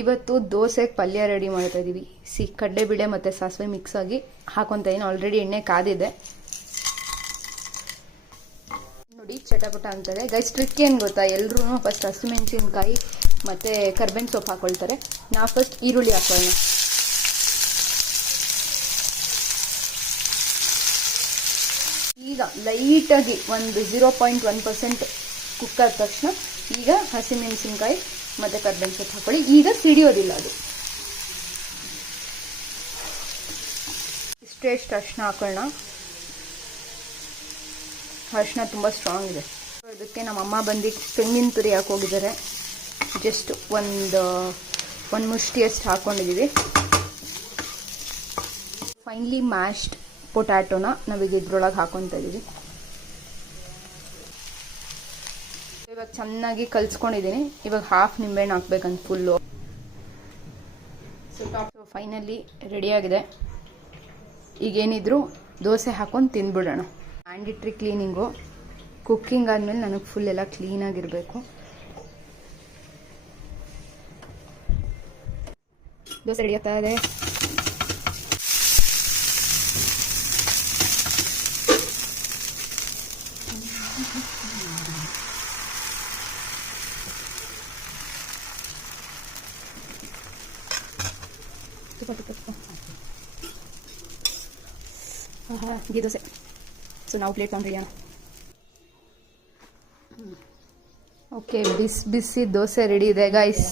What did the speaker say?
ಇವತ್ತು ದೋಸೆಗೆ ಪಲ್ಯ ರೆಡಿ ಮಾಡ್ತಾ ಇದೀವಿ. ಕಡಲೆಬೇಳೆ ಮತ್ತೆ ಸಾಸಿವೆ ಮಿಕ್ಸ್ ಆಗಿ ಹಾಕೊಂತ ಇದೀನಿ. ಆಲ್ರೆಡಿ ಎಣ್ಣೆ ಕಾದಿದೆ ನೋಡಿ, ಚಟಪಟ ಅಂತಾರೆ ಗೈಸ್. ಟ್ರಿಕ್ ಏನು ಗೊತ್ತಾ, ಎಲ್ಲರೂ ಫಸ್ಟ್ ಹಸಿಮೆಣಸಿನ್ಕಾಯಿ ಮತ್ತೆ ಕರ್ಬೇವಿನ ಸೊಪ್ಪು ಹಾಕೊಳ್ತಾರೆ. ನಾವು ಫಸ್ಟ್ ಈರುಳ್ಳಿ ಹಾಕೊಳ್ಳೋಣ. ಈಗ ಲೈಟಾಗಿ ಒಂದು 0.1% ಕುಕ್ ಆದ ತಕ್ಷಣ ಈಗ ಹಸಿಮೆಣಸಿನ್ಕಾಯಿ ಮತ್ತೆ ಕರ್ಬೇವಿನ ಸೊಪ್ಪು ಹಾಕೊಳ್ಳಿ. ಈಗ ಸಿಡಿಯೋದಿಲ್ಲ ಅದು. ಇಷ್ಟೆಷ್ಟು ಅರಿಶಿನ ಹಾಕೊಳ್ಳೋಣ. ಅರಿಶಿನ ತುಂಬ ಸ್ಟ್ರಾಂಗ್ ಇದೆ. ಅದಕ್ಕೆ ನಮ್ಮಮ್ಮ ಬಂದು ತೆಂಗಿನ ತುರಿ ಹಾಕೋಗಿದ್ದಾರೆ. ಜಸ್ಟ್ ಒಂದು ಮುಷ್ಟಿಯಷ್ಟು ಹಾಕೊಂಡಿದ್ದೀವಿ. ಫೈನ್ಲಿ ಮ್ಯಾಶ್ಡ್ ಪೊಟ್ಯಾಟೋನ ನಾವೀಗ ಇದ್ರೊಳಗೆ ಹಾಕೊತಾ ಇದ್ದೀವಿ. ಇವಾಗ ಚೆನ್ನಾಗಿ ಕಲ್ಸ್ಕೊಂಡಿದ್ದೀನಿ. ಇವಾಗ ಹಾಫ್ ನಿಂಬೆಹಣ್ಣು ಹಾಕ್ಬೇಕಂತ ಫುಲ್ಲು. ಸೊ ಫೈನಲಿ ರೆಡಿಯಾಗಿದೆ. ಈಗೇನಿದ್ರು ದೋಸೆ ಹಾಕೊಂಡು ತಿಂದ್ಬಿಡೋಣ. ಮ್ಯಾಂಡಿಟ್ರಿ ಕ್ಲೀನಿಂಗು. ಕುಕ್ಕಿಂಗ್ ಆದಮೇಲೆ ನನಗೆ ಫುಲ್ ಎಲ್ಲ ಕ್ಲೀನಾಗಿರಬೇಕು. ದೋಸೆ ರೆಡಿ ಆಗ್ತಾ ಇದೆ. ಗೀ ದೋಸೆ. ಸೊ ನಾವು ಪ್ಲೇಟ್ ತೊಗೊಂಡಿರೋಣ. ಓಕೆ, ಬಿಸಿ ಬಿಸಿ ದೋಸೆ ರೆಡಿ ಇದೆ ಗೈಸ್.